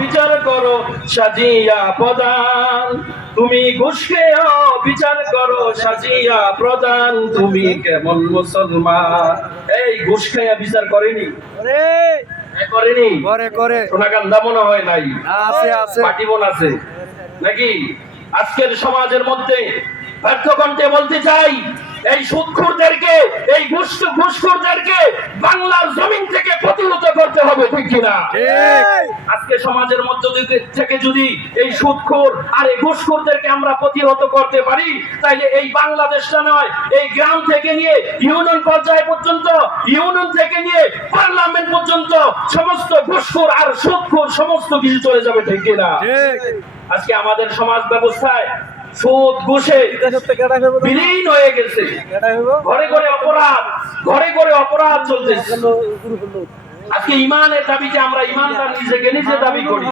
বিচার করো সাজিয়া প্রদান। তুমি ঘুষ খেয়েও বিচার করো সাজিয়া প্রদান। তুমি কেমন মুসলমান? এই ঘুষ খেয়ে বিচার করেনি? করেনি? করে করে। সোনাকান্দা মনে হয় নাই? আছে আছে। পাটিবন আছে। নাকি? আজকের সমাজের মধ্যে ব্যর্থ কণ্ঠে বলতে চাই এই সুদখুরদেরকে এই ঘুষ ঘুষখোরদেরকে বাংলার করতে হবে ঠিক কিনা? আজকে সমাজের মধ্য থেকে যদি এই সুদখোর আর এই ঘুষখোরদেরকে আমরা প্রতিহত করতে পারি তাইলে এই বাংলাদেশটা নয় এই গ্রাম থেকে নিয়ে ইউনিয়ন পর্যায় পর্যন্ত ইউনিয়ন থেকে নিয়ে পার্লামেন্ট পর্যন্ত সমস্ত ঘুষখোর আর সুদখোর সমস্ত কিছু চলে যাবে ঠিক কিনা? আজকে আমাদের সমাজ ব্যবস্থায় সুদ ঘুষে বিলীন হয়ে গেছে। ঘরে ঘরে অপরাধ ঘরে ঘরে অপরাধ চলতেছে। আজকে ইমানের দাবিতে আমরা ইমানদার নিজেকে নিজে দাবি করি।